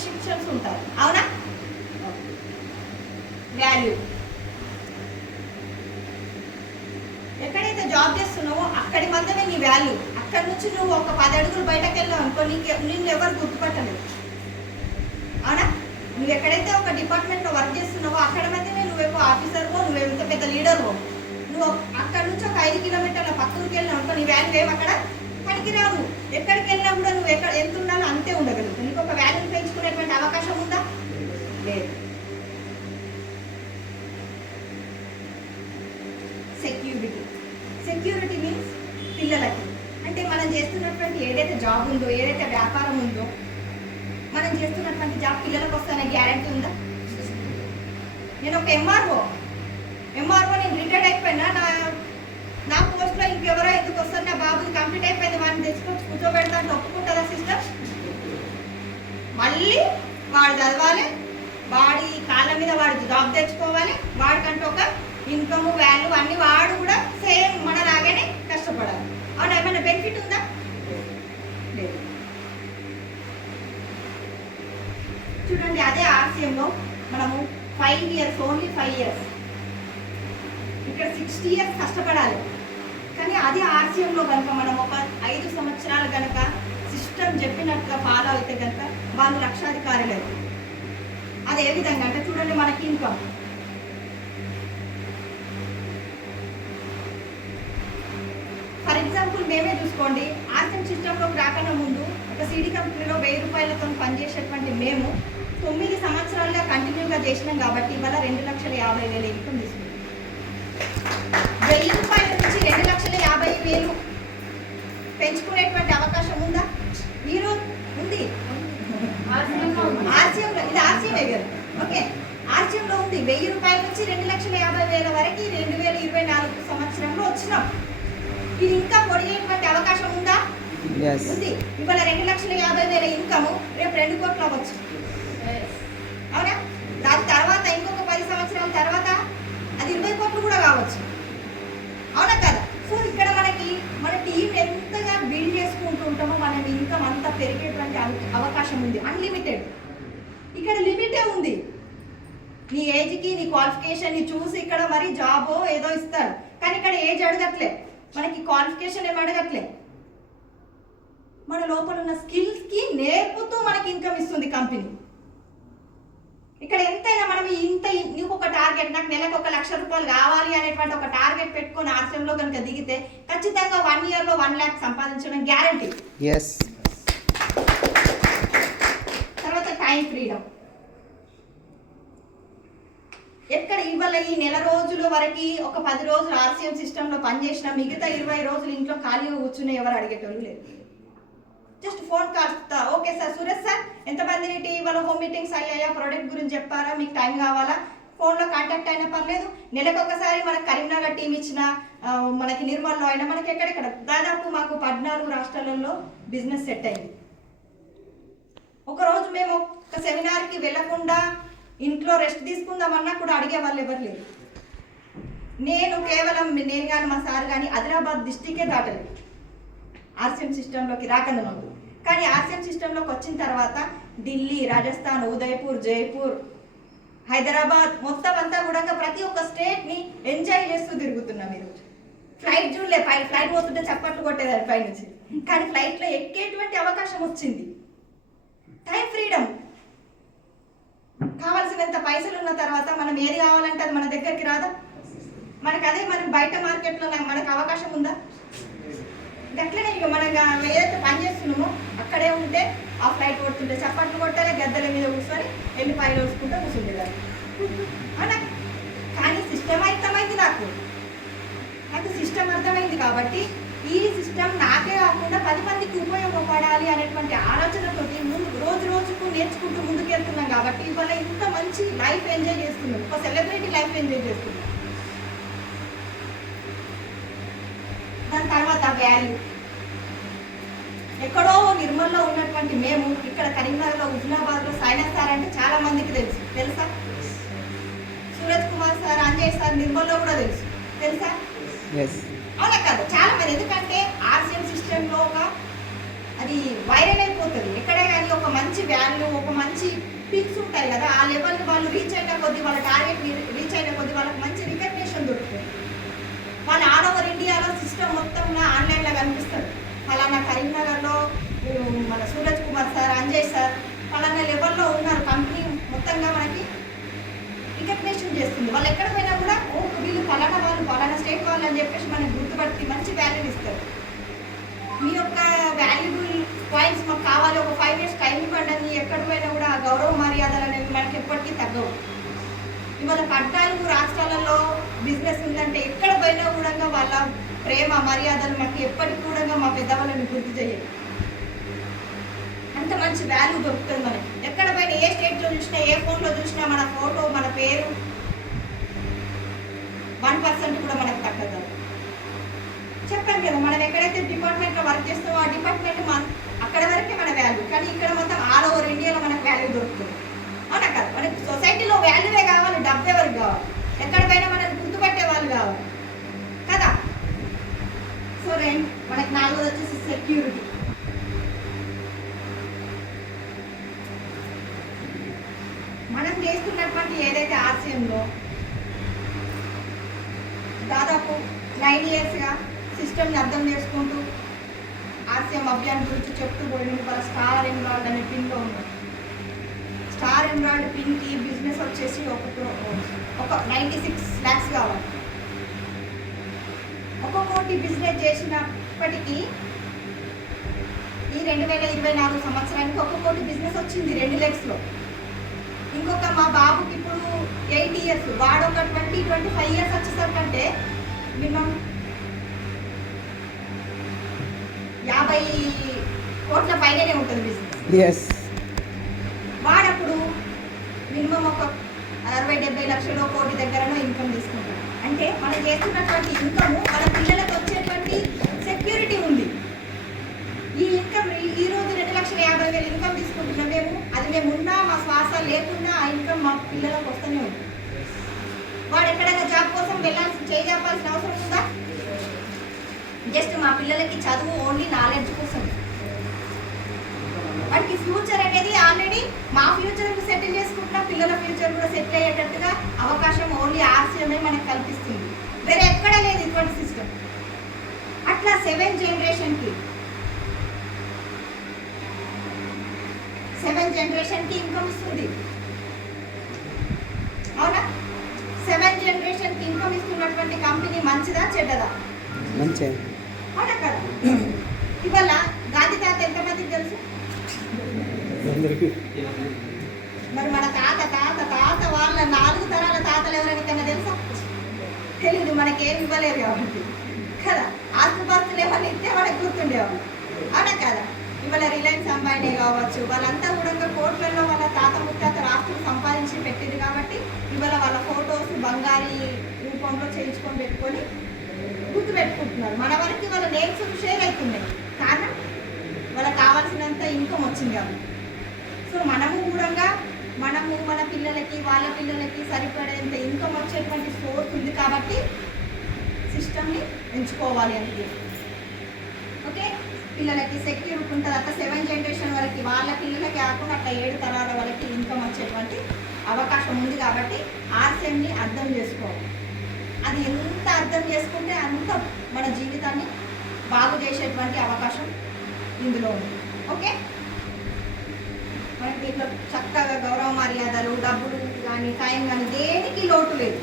Restrictions ఉంటాయి, అవునా? Value ఎక్కడైతే జాబ్ చేస్తున్నావో అక్కడి మందమే నీ వాల్యూ. అక్కడి నుంచి నువ్వు ఒక 10 అడుగులు బయటకు వెళ్ళావు అనుకో, నిన్ను ఎవరు గుర్తుపట్టలేదు, అవునా? నువ్వు ఎక్కడైతే ఒక డిపార్ట్మెంట్లో వర్క్ చేస్తున్నావో అక్కడ మధ్యనే నువ్వేమో ఆఫీసర్వో, నువ్వేంత పెద్ద లీడర్వో, నువ్వు అక్కడ నుంచి ఒక 5 కిలోమీటర్ల పక్కకి వెళ్ళావు అనుకో, నీ వాల్యూ ఏమి అక్కడ పనికి రావు. ఎక్కడికి వెళ్ళినా కూడా నువ్వు ఎంత ఉండాలో అంతే ఉండగలుగుతావు. నీకు ఒక వాల్యూని పెంచుకునేటువంటి అవకాశం ఉందా? లేదు. సెక్యూరిటీ మీన్స్ పిల్లలకి, అంటే మనం చేస్తున్నటువంటి ఏదైతే జాబ్ ఉందో, ఏదైతే వ్యాపారం ఉందో, మనం చేస్తున్నటువంటి జాబ్ పిల్లలకు వస్తానే గ్యారంటీ ఉందా? నేను ఒక ఎంఆర్ఓ నేను రిటైర్డ్ అయిపోయినా, నా పోస్ట్లో ఇంకెవరో ఎందుకు వస్తారు, నా బాబుకి కంప్లీట్ అయిపోయింది, వాడిని తెచ్చుకొని కూర్చోబెడతా అంటే ఒప్పుకుంటుందా సిస్టమ్? మళ్ళీ వాడు చదవాలి, వాడి కాళ్ళ మీద వాడు జాబ్ తెచ్చుకోవాలి, వాడికంటూ ఒక ఇన్కమ్ వాల్యూ అన్ని వాడు కూడా సేమ్ మనలాగానే కష్టపడాలి. అవునా? ఏమైనా బెనిఫిట్ ఉందా? లేదు. చూడండి, అదే ఆర్సీఎంలో మనము 5 ఇయర్స్, ఓన్లీ 5 ఇయర్స్, ఇక్కడ 60 ఇయర్స్ కష్టపడాలి. కానీ అదే ఆర్సీఎంలో కనుక మనం ఒక 5 సంవత్సరాలు కనుక సిస్టమ్ చెప్పినట్టుగా ఫాలో అయితే కనుక వాళ్ళు లక్షాధికారులు అవుతారు. అది ఏ విధంగా అంటే చూడండి, మనకి ఇన్కమ్ ఫర్ ఎగ్జాంపుల్ మేమే చూసుకోండి, ఆర్సీఎం సిస్టంలోకి రాకన్నా ముందు ఒక సీడీ కంపెనీలో 1000 రూపాయలతో పనిచేసేటువంటి మేము 9 సంవత్సరాలుగా కంటిన్యూగా చేసినాం కాబట్టి ఇవాళ 2,50,000 ఇన్కమ్ తీసుకుంటాం. 1000 రూపాయల నుంచి 2,50,000 పెంచుకునేటువంటి అవకాశం ఉందా? ఈరోజు ఉంది. ఆర్సీఎంలో, ఇది ఆర్సీఎంఏ కదా, ఓకే, ఆర్సీఎంలో ఉంది. 1000 రూపాయల నుంచి 2,50,000 వరకు 2024 సంవత్సరంలో వచ్చినాం. ఇది ఇంకా పొడిగేటువంటి అవకాశం ఉందా? ఉంది. ఇవాళ 2,50,000 ఇన్కమ్ రేపు 2 కోట్లు అవ్వచ్చు, అవునా? దాని తర్వాత ఇంకొక 10 సంవత్సరాల తర్వాత అది 20 కోట్లు కూడా కావచ్చు, అవునా కదా? సో ఇక్కడ మన టీం ఎంతగా బిల్డ్ చేసుకుంటూ ఉంటామో మన ఇన్కమ్ అంత పెరిగేటువంటి అవకాశం ఉంది. అన్లిమిటెడ్. ఇక్కడ లిమిటే ఉంది. నీ ఏజ్కి, నీ క్వాలిఫికేషన్ని చూసి ఇక్కడ మరి జాబో ఏదో ఇస్తారు, కానీ ఇక్కడ ఏజ్ అడగట్లే, మనకి క్వాలిఫికేషన్ ఏమి అడగట్లే, మన లోపల ఉన్న స్కిల్స్కి నేర్పుతూ మనకి ఇన్కమ్ ఇస్తుంది కంపెనీ. ఇక్కడ ఎంతైనా మనం నీకు ఒక టార్గెట్, నాకు నెలకు 1,00,000 రూపాయలు కావాలి అనేటువంటి ఒక టార్గెట్ పెట్టుకొని ఆర్సీఎంలో కనుక దిగితే ఖచ్చితంగా 1 ఇయర్లో 1 lakh సంపాదించడం గ్యారంటీ. తర్వాత టైం ఫ్రీడమ్. ఎక్కడ ఇవాళ ఈ నెల రోజుల వరకు ఒక 10 రోజులు ఆర్సీఎం సిస్టంలో పనిచేసిన, మిగతా 20 రోజులు ఇంట్లో ఖాళీగా కూర్చుని ఎవరు అడిగేటోళ్ళు లేదు. Just phone calls, okay sir, Suresh sir ఎంతమందిని ఇవాళ హోమ్ మీటింగ్స్ అయ్యాయా, ప్రోడక్ట్ గురించి చెప్పారా, మీకు టైం కావాలా, ఫోన్లో కాంటాక్ట్ అయినా పర్లేదు. నెలకు ఒకసారి మనకు కరీంనగర్ టీం ఇచ్చిన, మనకి నిర్మల్లో అయినా, మనకి ఎక్కడెక్కడ దాదాపు మాకు 14 రాష్ట్రాలలో బిజినెస్ సెట్ అయింది. ఒకరోజు మేము ఒక సెమినార్కి వెళ్ళకుండా ఇంట్లో రెస్ట్ తీసుకుందామన్నా కూడా అడిగే వాళ్ళు ఎవరు లేరు. నేను కానీ మా సార్ కానీ ఆదిలాబాద్ డిస్టికే దాటలేదు ఆర్సీఎం సిస్టంలోకి రాకన్నా ముందు. కానీ ఆర్సీఎం సిస్టంలోకి వచ్చిన తర్వాత ఢిల్లీ, రాజస్థాన్, ఉదయపూర్, జైపూర్, హైదరాబాద్ మొత్తం అంతా కూడా ప్రతి ఒక్క స్టేట్ని ఎంజాయ్ చేస్తూ తిరుగుతున్నాం. ఈరోజు ఫ్లైట్ చూడలే, ఫ్లైట్ పోతుంటే చప్పట్లు కొట్టేదాన్ని పై నుంచి, కానీ ఫ్లైట్లో ఎక్కేటువంటి అవకాశం వచ్చింది. Time freedom. కావాల్సినంత పైసలు ఉన్న తర్వాత మనం ఏది కావాలంటే అది మన దగ్గరికి రాదా? మనకు అదే మనం బయట మార్కెట్లో మనకు అవకాశం ఉందా? అట్లనే ఇక మనం ఏదైతే పని చేస్తున్నామో అక్కడే ఉంటే ఆ ఫ్లైట్ కొడుతుంటే చప్పట్లు కొట్టాలి, గద్దెల మీద కూర్చొని వెళ్ళి పైన వస్తుంటే కూర్చుండేదాన్ని, అవునా? కానీ సిస్టమ్ అర్థమైంది, నాకు సిస్టమ్ అర్థమైంది కాబట్టి ఈ సిస్టమ్ నాకే కాకుండా 10 మందికి ఉపయోగపడాలి అనేటువంటి ఆలోచనతోటి రోజు రోజుకు నేర్చుకుంటూ ముందుకు వెళ్తున్నాం. కాబట్టి ఇవాళ ఇంత మంచి లైఫ్ ఎంజాయ్ చేస్తున్నాం, ఒక సెలబ్రిటీ లైఫ్ ఎంజాయ్ చేస్తున్నాం. దాని తర్వాత వాల్యూ. ఎక్కడో నిర్మల్లో ఉన్నటువంటి మేము ఇక్కడ కరీంనగర్లో, హుజనాబాద్లో సాయినాథ్ సార్ అంటే చాలా మందికి తెలుసా? సూరజ్ కుమార్ సార్, అంజయ్ సార్ నిర్మల్లో కూడా తెలుసా? అవునా కదా? చాలా మంది. ఎందుకంటే ఆర్సీఎం సిస్టంలో ఒక అది వైరల్ అయిపోతుంది. ఎక్కడే కానీ ఒక మంచి వాల్యూ, ఒక మంచి పిక్స్ ఉంటాయి కదా, ఆ లెవెల్ వాళ్ళు రీచ్ అయిన కొద్దీ, వాళ్ళ టార్గెట్ రీచ్ అయిన కొద్దీ వాళ్ళకి మంచి రికగ్నేషన్ దొరుకుతుంది. వాళ్ళు ఆల్ ఓవర్ ఇండియాలో సిస్టమ్ మొత్తంలో ఆన్లైన్లో కనిపిస్తారు. ఫలానా కరీంనగర్లో మన సూరజ్ కుమార్ సార్, అంజయ్ సార్ ఫలానా లెవెల్లో ఉన్నారు, కంపెనీ మొత్తంగా మనకి రికగ్నేషన్ చేస్తుంది. వాళ్ళు ఎక్కడ పోయినా కూడా వీళ్ళు ఫలానా వాళ్ళు, ఫలానా స్టేట్ వాళ్ళు అని చెప్పేసి మనకి గుర్తుపట్టి మంచి వాల్యూ ఇస్తారు. మీ యొక్క వాల్యుబుల్ పాయింట్స్ మాకు కావాలి, ఒక 5 years టైం ఇవ్వండి. ఎక్కడ పోయినా కూడా ఆ గౌరవ మర్యాదలు అనేవి మనకి ఎప్పటికీ తగ్గవు. ఇవాళ 14 రాష్ట్రాలలో బిజినెస్ ఉందంటే ఎక్కడ పోయినా కూడా వాళ్ళ ప్రేమ మర్యాదలు మనకి ఎప్పటికి కూడా మా పెద్దవాళ్ళని గుర్తు చేయాలి. అంత మంచి వాల్యూ దొరుకుతుంది మనకి. ఎక్కడ పోయినా ఏ స్టేట్లో చూసినా, ఏ ఫోన్లో చూసినా మన ఫోటో, మన పేరు 1% కూడా మనకు తగ్గదు. చెప్పాను కదా, మనం ఎక్కడైతే డిపార్ట్మెంట్లో వర్క్ చేస్తామో ఆ డిపార్ట్మెంట్ అక్కడ వరకే మన వాల్యూ, కానీ ఇక్కడ మొత్తం ఆల్ ఓవర్ ఇండియాలో మనకు వాల్యూ దొరుకుతుంది. అవునా కదా? మనకి సొసైటీలో వాల్యూవే కావాలి, డబ్బు ఎవరికి కావాలి? ఎక్కడ పోయినా మనల్ని గుర్తుపట్టే వాళ్ళు కావాలి కదా. సో మనకి 4వది వచ్చేసి సెక్యూరిటీ. మనం చేస్తున్నటువంటి ఏదైతే ఆర్సీఎంలో దాదాపు 9 yearsగా సిస్టమ్ని అర్థం చేసుకుంటూ ఆర్సీఎం అభియాన్ గురించి చెప్తూ పోయింది. వాళ్ళ స్టార్ ఎన్రాల్డ్ అనే పిన్లో ఉంది. స్టార్ ఎన్రాల్డ్ పిన్కి బిజినెస్ వచ్చేసి ఒక 96 lakhs కావాలి. 1 కోటి బిజినెస్ చేసినప్పటికీ ఈ 2024 సంవత్సరానికి 1 కోటి బిజినెస్ వచ్చింది 2 lakhsలో. ఇంకొక మా బాబుకి ఇప్పుడు 8 years, వాడు ఒక 20-25 years వచ్చేసరికంటే మినిమం 50 కోట్ల పైనే ఉంటుంది బిజినెస్. వాడప్పుడు మినిమం ఒక 60-70 లక్షలు, కోటి దగ్గరనో ఇన్కమ్ తీసుకుంటాడు. అంటే మనం చేస్తున్నటువంటి ఇన్కమ్ మన పిల్లలకు వచ్చేటువంటి సెక్యూరిటీ ఉంది. ఈ ఇన్కమ్ ఈ రోజు 2,50,000 ఇన్కమ్ తీసుకుంటున్నాం మేము, అది మేము ఉన్నా మా శ్వాస లేకున్నా ఆ ఇన్కమ్ మా పిల్లలకు వస్తూనే ఉంది. వాడు ఎక్కడైనా జాబ్ కోసం చేయాల్సిన అవసరం ఉందా? జస్ట్ మా పిల్లలకి చదువు ఓన్లీ నాలెడ్జ్ కోసం. వాడికి ఫ్యూచర్ అనేది ఆల్రెడీ మా ఫ్యూచర్ సెటిల్ చేసుకుంటున్నా, పిల్లల ఫ్యూచర్ కూడా సెటిల్ అయ్యేటట్టుగా అవకాశం ఓన్లీ ఆర్సీఎంఏ మనకు కల్పిస్తుంది. వేరే ఎక్కడ లేదు ఇటువంటి సిస్టమ్. అట్లా 7 జనరేషన్కి ఇన్కమ్ ఇస్తుంది. అవునా? 7 జనరేషన్కి ఇన్కమ్ ఇస్తున్నటువంటి కంపెనీ మంచిదా చెడ్డదా? మంచిది. అవునా కదా? ఇవాళ గాంధీ తాత ఎంతమందికి తెలుసు? మరి మన తాత వాళ్ళ 4 తరాల తాతలు ఎవరికైనా తెలుసా? తెలీదు. మనకేం ఇవ్వలేరు కాబట్టి కదా. ఆస్తుపాస్తులు ఏమన్నా ఇస్తే మనకు గుర్తుండేవాళ్ళు. అవునా కదా? ఇవాళ రిలయన్స్ అంబానీ కావచ్చు, వాళ్ళంతా కూడా కోట్లలో వాళ్ళ తాత ముత్తాత ఆస్తులు సంపాదించి పెట్టింది కాబట్టి ఇవాళ వాళ్ళ ఫొటోస్ బంగారీ రూపంలో చేయించుకొని పెట్టుకొని గుర్తు పెట్టుకుంటున్నారు. మన వరకు వాళ్ళ నేమ్స్ షేర్ అవుతున్నాయి, కారణం వాళ్ళకి కావాల్సినంత ఇన్కమ్ వచ్చింది కాబట్టి. సో మనము మన పిల్లలకి వాళ్ళ పిల్లలకి సరిపడేంత ఇన్కమ్ వచ్చేటువంటి సోర్స్ ఉంది కాబట్టి సిస్టమ్ని ఎంచుకోవాలి అనేది. ఓకే, పిల్లలకి సెక్యూరిటీ ఉంటుంది. అట్లా 7 జనరేషన్ వరకు వాళ్ళ పిల్లలకి కాకుండా అట్లా 7 తరాల వరకు ఇన్కమ్ వచ్చేటువంటి అవకాశం ఉంది కాబట్టి ఆర్సీఎంని అర్థం చేసుకోవాలి. అది ఎంత అర్థం చేసుకుంటే అంత మన జీవితాన్ని బాగు చేసేటువంటి అవకాశం ఇందులో ఉంది. ఓకే, మనకి దీంట్లో చక్కగా గౌరవ మర్యాదలు, డబ్బులు కానీ టైం కానీ దేనికి లోటు లేదు.